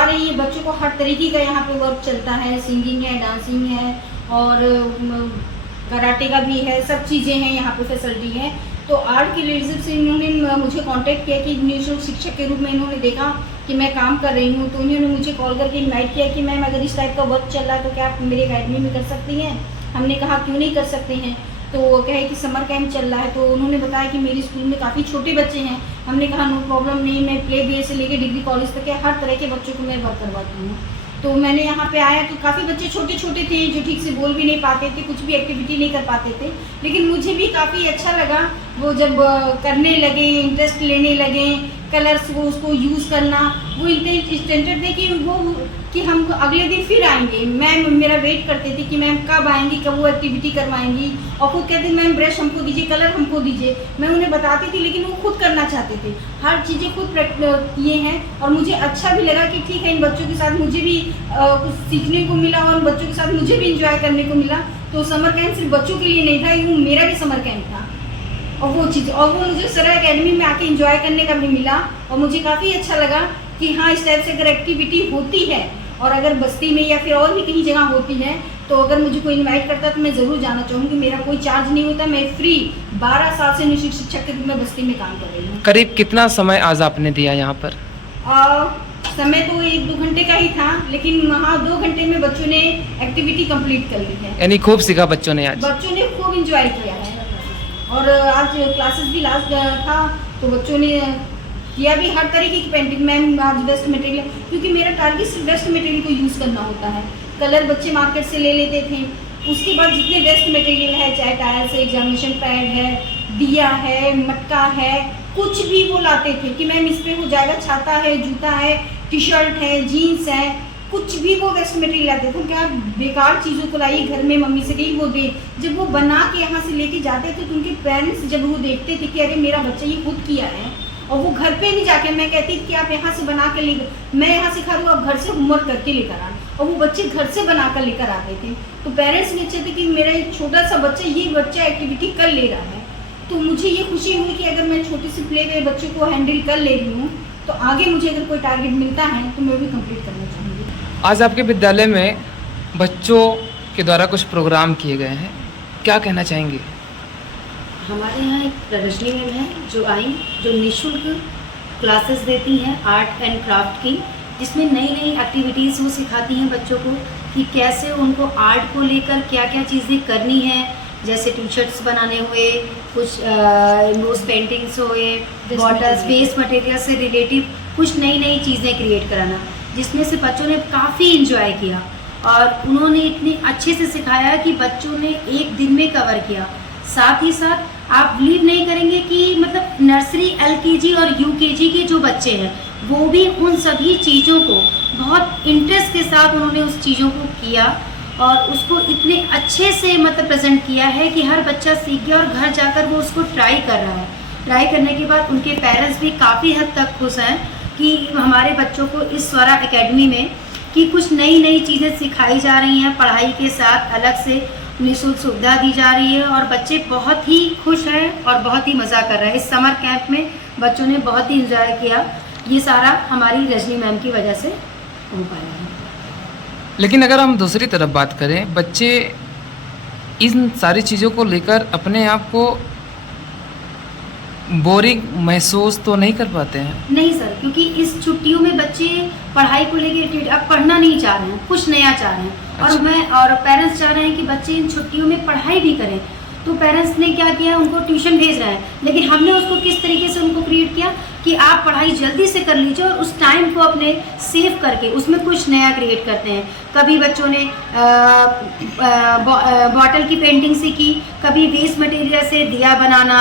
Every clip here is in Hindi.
करवा रही है। बच्चों को हर तरीके का यहाँ पे वर्क चलता है, सिंगिंग है, डांसिंग है और कराटे का भी है, सब चीज़ें हैं यहाँ पे, फैसिलिटी है। तो आर्ट की लीडरशिप से इन्होंने मुझे कांटेक्ट किया कि निःशुल्क शिक्षक के रूप में इन्होंने देखा कि मैं काम कर रही हूँ, तो उन्होंने मुझे कॉल करके इनवाइट किया कि मैम अगर इस टाइप का वर्क चल रहा है तो क्या आप मेरे अकेडमी में कर सकती हैं। हमने कहा क्यों नहीं कर सकते हैं। तो वो कहे कि समर कैंप चल रहा है, तो उन्होंने बताया कि मेरे स्कूल में काफ़ी छोटे बच्चे हैं। हमने कहा नो प्रॉब्लम नहीं, मैं प्ले बी से लेकर डिग्री कॉलेज तक के हर तरह के बच्चों को मैं वर्क करवाती हूँ। तो मैंने यहाँ पे आया तो काफ़ी बच्चे छोटे छोटे थे जो ठीक से बोल भी नहीं पाते थे, कुछ भी एक्टिविटी नहीं कर पाते थे, लेकिन मुझे भी काफ़ी अच्छा लगा वो जब करने लगे, इंटरेस्ट लेने लगे, कलर्स को उसको यूज़ करना, वो इतने इंटरेस्टेड थे कि हम अगले दिन फिर आएंगे। मैम मेरा वेट करते थे कि मैम कब आएंगी, कब वो एक्टिविटी करवाएंगी, और खुद कहते मैम ब्रश हमको दीजिए, कलर हमको दीजिए। मैं उन्हें बताती थी लेकिन वो खुद करना चाहते थे, हर चीज़ें खुद किए हैं। और मुझे अच्छा भी लगा कि ठीक है, इन बच्चों के साथ मुझे भी कुछ सीखने को मिला और बच्चों के साथ मुझे भी इंजॉय करने को मिला। तो समर कैंप सिर्फ बच्चों के लिए नहीं था, वो मेरा भी समर कैंप था। और वो चीज़ और वो मुझे सरा एकेडमी में आके इंजॉय करने का भी मिला, और मुझे काफ़ी अच्छा लगा कि हाँ इस टाइप से अगर एक्टिविटी होती है और अगर बस्ती में या फिर और भी कहीं जगह होती है तो अगर मुझे कोई इनवाइट करता है तो मैं ज़रूर जाना चाहूँगी। मेरा कोई चार्ज नहीं होता, मैं फ्री 12 साल से निःशुल्क शिक्षक के रूप में बस्ती में काम कर रही हूँ। करीब कितना समय आज आपने दिया यहाँ पर? समय तो 1-2 घंटे का ही था, लेकिन हाँ 2 घंटे में बच्चों ने एक्टिविटी कंप्लीट कर ली है। यानी खूब सीखा बच्चों ने आज? बच्चों ने खूब इंजॉय किया है, और आज क्लासेस भी लास्ट था तो बच्चों ने किया भी हर तरीके की पेंटिंग। मैम आज वेस्ट मटेरियल, क्योंकि मेरा टारगेट सिर्फ वेस्ट मटेरियल को यूज़ करना होता है। कलर बच्चे मार्केट से ले लेते थे, उसके बाद जितने वेस्ट मटेरियल है, चाहे टायर्स है, एग्जामिनेशन पैड है, दिया है, मटका है, कुछ भी वो लाते थे कि मैम इस पर हो जाएगा, छाता है, जूता है, टी शर्ट है, जीन्स है, कुछ भी वो वेस्ट मटेरियल लाते थे। क्या बेकार चीज़ों को लाइए, घर में मम्मी से कही वो दे। जब वो बना के यहाँ से लेके जाते थे तो उनके पेरेंट्स जब वो देखते थे कि अरे मेरा बच्चा ये खुद किया है, और वो घर पे नहीं जाके, मैं कहती थी कि आप यहाँ से बना के ले, मैं यहाँ सिखा दूँ, आप घर से होमवर्क करके लेकर आए, और वो बच्चे घर से बना कर लेकर आते थे। तो पेरेंट्स भी अच्छे थे कि मेरा एक छोटा सा बच्चा, ये बच्चा एक्टिविटी कर ले रहा है। तो मुझे ये खुशी हुई कि अगर मैं छोटी सी प्ले में बच्चों को हैंडल कर ले रही हूँ तो आगे मुझे अगर कोई टारगेट मिलता है तो मैं भी कंप्लीट करना चाहूँगी। आज आपके विद्यालय में बच्चों के द्वारा कुछ प्रोग्राम किए गए हैं, क्या कहना चाहेंगे? हमारे यहाँ एक रजनी मैम है जो आई, जो निःशुल्क क्लासेस देती हैं आर्ट एंड क्राफ्ट की, जिसमें नई नई एक्टिविटीज़ वो सिखाती हैं बच्चों को कि कैसे उनको आर्ट को लेकर क्या क्या चीज़ें करनी है, जैसे टी शर्ट्स बनाने हुए, कुछ नोज पेंटिंग्स हुए, बॉटल्स, वेस्ट मटेरियल से रिलेटिव कुछ नई नई चीज़ें क्रिएट कराना, जिसमें से बच्चों ने काफ़ी इंजॉय किया। और उन्होंने इतने अच्छे से सिखाया कि बच्चों ने एक दिन में कवर किया। साथ ही साथ आप बिलीव नहीं करेंगे कि मतलब नर्सरी, LKG और UKG के जो बच्चे हैं वो भी उन सभी चीज़ों को बहुत इंटरेस्ट के साथ उन्होंने उस चीज़ों को किया और उसको इतने अच्छे से मतलब प्रेजेंट किया है कि हर बच्चा सीख गया और घर जाकर वो उसको ट्राई कर रहा है। ट्राई करने के बाद उनके पेरेंट्स भी काफ़ी हद तक खुश हैं कि हमारे बच्चों को इस स्वरा एकेडमी में कि कुछ नई नई चीज़ें सिखाई जा रही हैं, पढ़ाई के साथ अलग से निःशुल्क सुविधा दी जा रही है, और बच्चे बहुत ही खुश हैं और बहुत ही मज़ा कर रहे हैं। इस समर कैंप में बच्चों ने बहुत ही इंजॉय किया। ये सारा हमारी रजनी मैम की वजह से हो पाया है। लेकिन अगर हम दूसरी तरफ बात करें, बच्चे इन सारी चीज़ों को लेकर अपने आप को बोरिंग महसूस तो नहीं कर पाते हैं? नहीं सर, क्योंकि इस छुट्टियों में बच्चे पढ़ाई को लेकर अब पढ़ना नहीं चाह रहे हैं, कुछ नया चाह रहे हैं। अच्छा। और पेरेंट्स चाह रहे हैं कि बच्चे इन छुट्टियों में पढ़ाई भी करें। तो पेरेंट्स ने क्या किया, उनको ट्यूशन भेज रहे हैं, लेकिन हमने उसको किस तरीके से उनको क्रिएट किया कि आप पढ़ाई जल्दी से कर लीजिए और उस टाइम को अपने सेव करके उसमें कुछ नया क्रिएट करते हैं। कभी बच्चों ने बॉटल की पेंटिंग सीखी, कभी वेस्ट मटेरियल से दिया बनाना,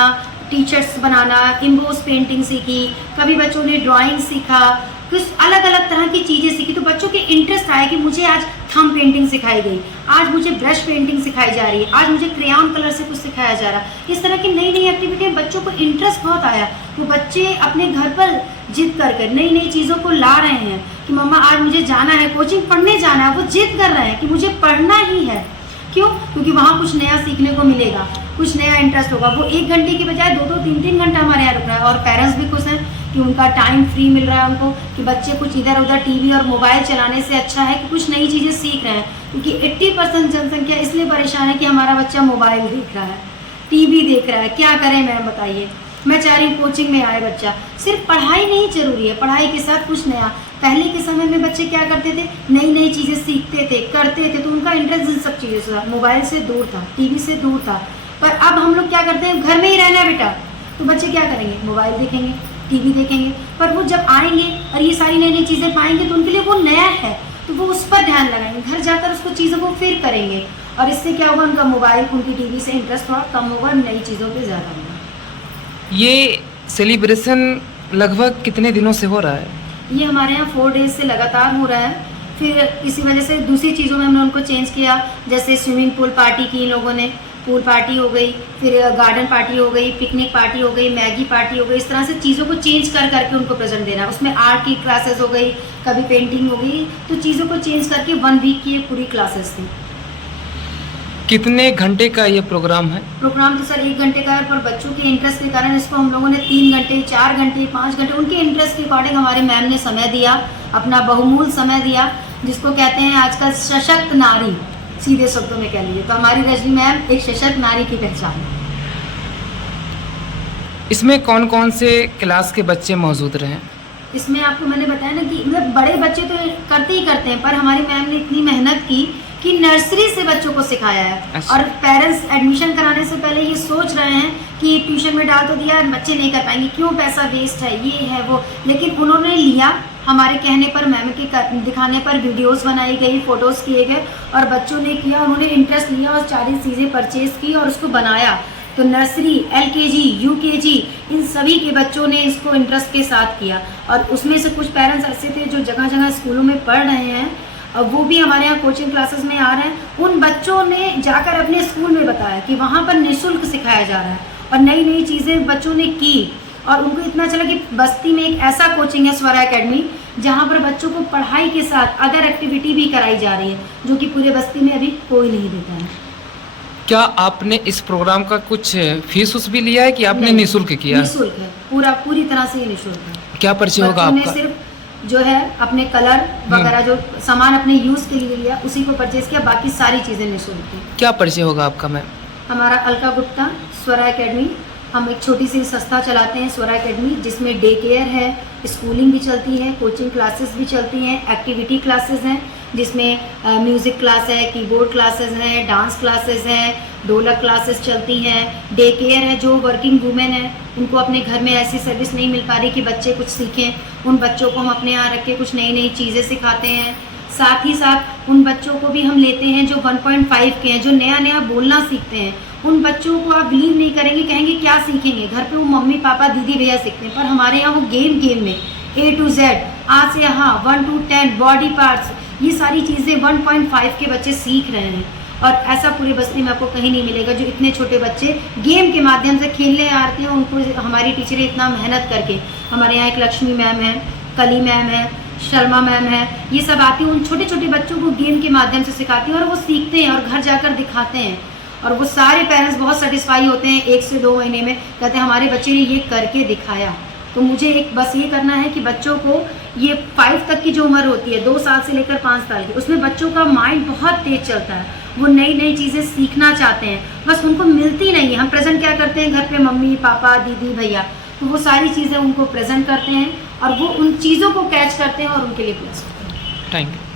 टी शर्ट्स बनाना, इम्बोस पेंटिंग सीखी, कभी बच्चों ने ड्राइंग सीखा, कुछ अलग अलग तरह की चीज़ें सीखी। तो बच्चों के इंटरेस्ट आया कि मुझे आज थंब पेंटिंग सिखाई गई, आज मुझे ब्रश पेंटिंग सिखाई जा रही है, आज मुझे क्रेयॉन कलर से कुछ सिखाया जा रहा है। इस तरह की नई नई एक्टिविटी में बच्चों को इंटरेस्ट बहुत आया। वो बच्चे अपने घर पर जिद कर नई नई चीज़ों को ला रहे हैं कि मम्मा आज मुझे जाना है, कोचिंग पढ़ने जाना है। वो जिद कर रहे हैं कि मुझे पढ़ना ही है। क्यों? क्योंकि वहाँ कुछ नया सीखने को मिलेगा, कुछ नया इंटरेस्ट होगा। वो 1 घंटे की बजाय 2-2, 3-3 घंटा हमारे यहाँ रुक रहा है। और पेरेंट्स भी खुश हैं कि उनका टाइम फ्री मिल रहा है उनको, कि बच्चे कुछ इधर उधर टीवी और मोबाइल चलाने से अच्छा है कि कुछ नई चीज़ें सीख रहे हैं। क्योंकि 80% जनसंख्या इसलिए परेशान है कि हमारा बच्चा मोबाइल देख रहा है, टीवी देख रहा है। क्या करें मैम बताइए। मैं चाह रही हूँ कोचिंग में आए बच्चा। सिर्फ पढ़ाई नहीं ज़रूरी है, पढ़ाई के साथ कुछ नया। पहले के समय में बच्चे क्या करते थे, नई नई चीज़ें सीखते थे, करते थे, तो उनका इंटरेस्ट इन सब चीज़ों से था, मोबाइल से दूर था, टीवी से दूर था। पर अब हम लोग क्या करते हैं, घर में ही रहना है बेटा, तो बच्चे क्या करेंगे, मोबाइल देखेंगे, टीवी देखेंगे। पर वो जब आएंगे और ये सारी नई नई चीज़ें पाएंगे तो उनके लिए वो नया है, तो वो उस पर ध्यान लगाएंगे, घर जाकर उसको चीज़ों को फिर करेंगे। और इससे क्या होगा, उनका मोबाइल, उनकी टीवी से इंटरेस्ट थोड़ा कम होगा, नई चीज़ों पर ज़्यादा होगा। ये सेलिब्रेशन लगभग कितने दिनों से हो रहा है? ये हमारे यहाँ 4 डेज से लगातार हो रहा है। फिर इसी वजह से दूसरी चीज़ों में हमने उनको चेंज किया, जैसे स्विमिंग पूल पार्टी की इन लोगों ने, पूल पार्टी हो गई, फिर गार्डन पार्टी हो गई, पिकनिक पार्टी हो गई, मैगी पार्टी हो गई। इस तरह से चीज़ों को चेंज कर करके उनको प्रेजेंट देना। उसमें आर्ट की क्लासेस हो गई, कभी पेंटिंग हो गई, तो चीज़ों को चेंज करके 1 वीक की ये पूरी क्लासेस थी। कितने घंटे का ये प्रोग्राम है? प्रोग्राम तो सर 1 घंटे का है, पर बच्चों के इंटरेस्ट के कारण इसको हम लोगों ने 3 घंटे, 4 घंटे, 5 घंटे उनके इंटरेस्ट के अकॉर्डिंग हमारे मैम ने समय दिया, अपना बहुमूल्य समय दिया, जिसको कहते हैं आजकल सशक्त नारी, सीधे शब्दों में कह लीजिए। तो हमारी रजनी मैम एक सशक्त नारी की पहचान है। इसमें कौन कौन से क्लास के बच्चे मौजूद रहे? इसमें आपको मैंने बताया ना कि मतलब बड़े बच्चे तो करते ही करते हैं, पर हमारी मैम ने इतनी मेहनत की कि नर्सरी से बच्चों को सिखाया है। अच्छा। और पेरेंट्स एडमिशन कराने से पहले ये सोच रहे हैं कि ट्यूशन में डाल तो दिया, बच्चे नहीं कर पाएंगे, क्यों, पैसा वेस्ट है, ये है वो। लेकिन उन्होंने लिया, हमारे कहने पर, मैम के दिखाने पर वीडियोस बनाई गई, फ़ोटोज़ किए गए और बच्चों ने किया, उन्होंने इंटरेस्ट लिया और सारी चीज़ें परचेज़ की और उसको बनाया। तो नर्सरी, LKG, UKG इन सभी के बच्चों ने इसको इंटरेस्ट के साथ किया। और उसमें से कुछ पेरेंट्स ऐसे थे जो जगह जगह स्कूलों में पढ़ रहे हैं, और वो भी हमारे यहाँ कोचिंग क्लासेस में आ रहे हैं। उन बच्चों ने जाकर अपने स्कूल में बताया कि वहाँ पर निःशुल्क सिखाया जा रहा है और नई नई चीज़ें बच्चों ने की। और उनको इतना चला कि बस्ती में एक ऐसा कोचिंग है, स्वरा एकेडमी, जहाँ पर बच्चों को पढ़ाई के साथ अदर एक्टिविटी भी कराई जा रही है, जो कि पूरे बस्ती में अभी कोई नहीं देता है। क्या आपने इस प्रोग्राम का कुछ फीस उस भी लिया है कि आपने निःशुल्क किया? निःशुल्क है, पूरी तरह से ये निःशुल्क है। क्या परिचय होगा बच्चों ने आपका? सिर्फ जो है अपने कलर वगैरह जो सामान अपने यूज़ के लिए लिया, उसी को परचेज किया, बाकी सारी चीज़ें निःशुल्क है। क्या परिचय होगा आपका मैम? हमारा अलका गुप्ता, स्वरा एकेडमी। हम एक छोटी सी संस्था चलाते हैं, स्वरा एकेडमी, जिसमें डे केयर है, स्कूलिंग भी चलती है, कोचिंग क्लासेस भी चलती हैं, एक्टिविटी क्लासेस हैं, जिसमें म्यूज़िक क्लास है, कीबोर्ड क्लासेस हैं, डांस क्लासेस हैं, ढोलक क्लासेस चलती हैं। डे केयर है, जो वर्किंग वूमेन है, उनको अपने घर में ऐसी सर्विस नहीं मिल पा रही कि बच्चे कुछ सीखें, उन बच्चों को हम अपने यहाँ रख के कुछ नई नई चीज़ें सिखाते हैं। साथ ही साथ उन बच्चों को भी हम लेते हैं जो 1.5 के हैं, जो नया नया बोलना सीखते हैं। उन बच्चों को आप बिलीव नहीं करेंगे, कहेंगे क्या सीखेंगे, घर पे वो मम्मी पापा दीदी भैया सीखते हैं, पर हमारे यहाँ वो गेम में A to Z, आ से यहाँ 1 to 10 बॉडी पार्ट्स, ये सारी चीज़ें 1.5 के बच्चे सीख रहे हैं। और ऐसा पूरे बस्ती में आपको कहीं नहीं मिलेगा जो इतने छोटे बच्चे गेम के माध्यम से खेलने आते हैं। उनको हमारी टीचरें इतना मेहनत करके, हमारे यहाँ एक लक्ष्मी मैम है, कली मैम है, शर्मा मैम है, ये सब आती हैं, उन छोटे छोटे बच्चों को गेम के माध्यम से सिखाती हैं और वो सीखते हैं और घर जाकर दिखाते हैं। और वो सारे पेरेंट्स बहुत सेटिस्फाई होते हैं, 1 से 2 महीने में कहते हैं हमारे बच्चे ने ये करके दिखाया। तो मुझे एक बस ये करना है कि बच्चों को ये 5 तक की जो उम्र होती है, 2 साल से लेकर 5 साल की, उसमें बच्चों का माइंड बहुत तेज चलता है, वो नई नई चीज़ें सीखना चाहते हैं, बस उनको मिलती नहीं है। हम प्रेजेंट क्या करते हैं घर पे, मम्मी पापा दीदी भैया, तो वो सारी चीज़ें उनको प्रेजेंट करते हैं और वो उन चीज़ों को कैच करते हैं और उनके लिए प्लस करते हैं। Thank you.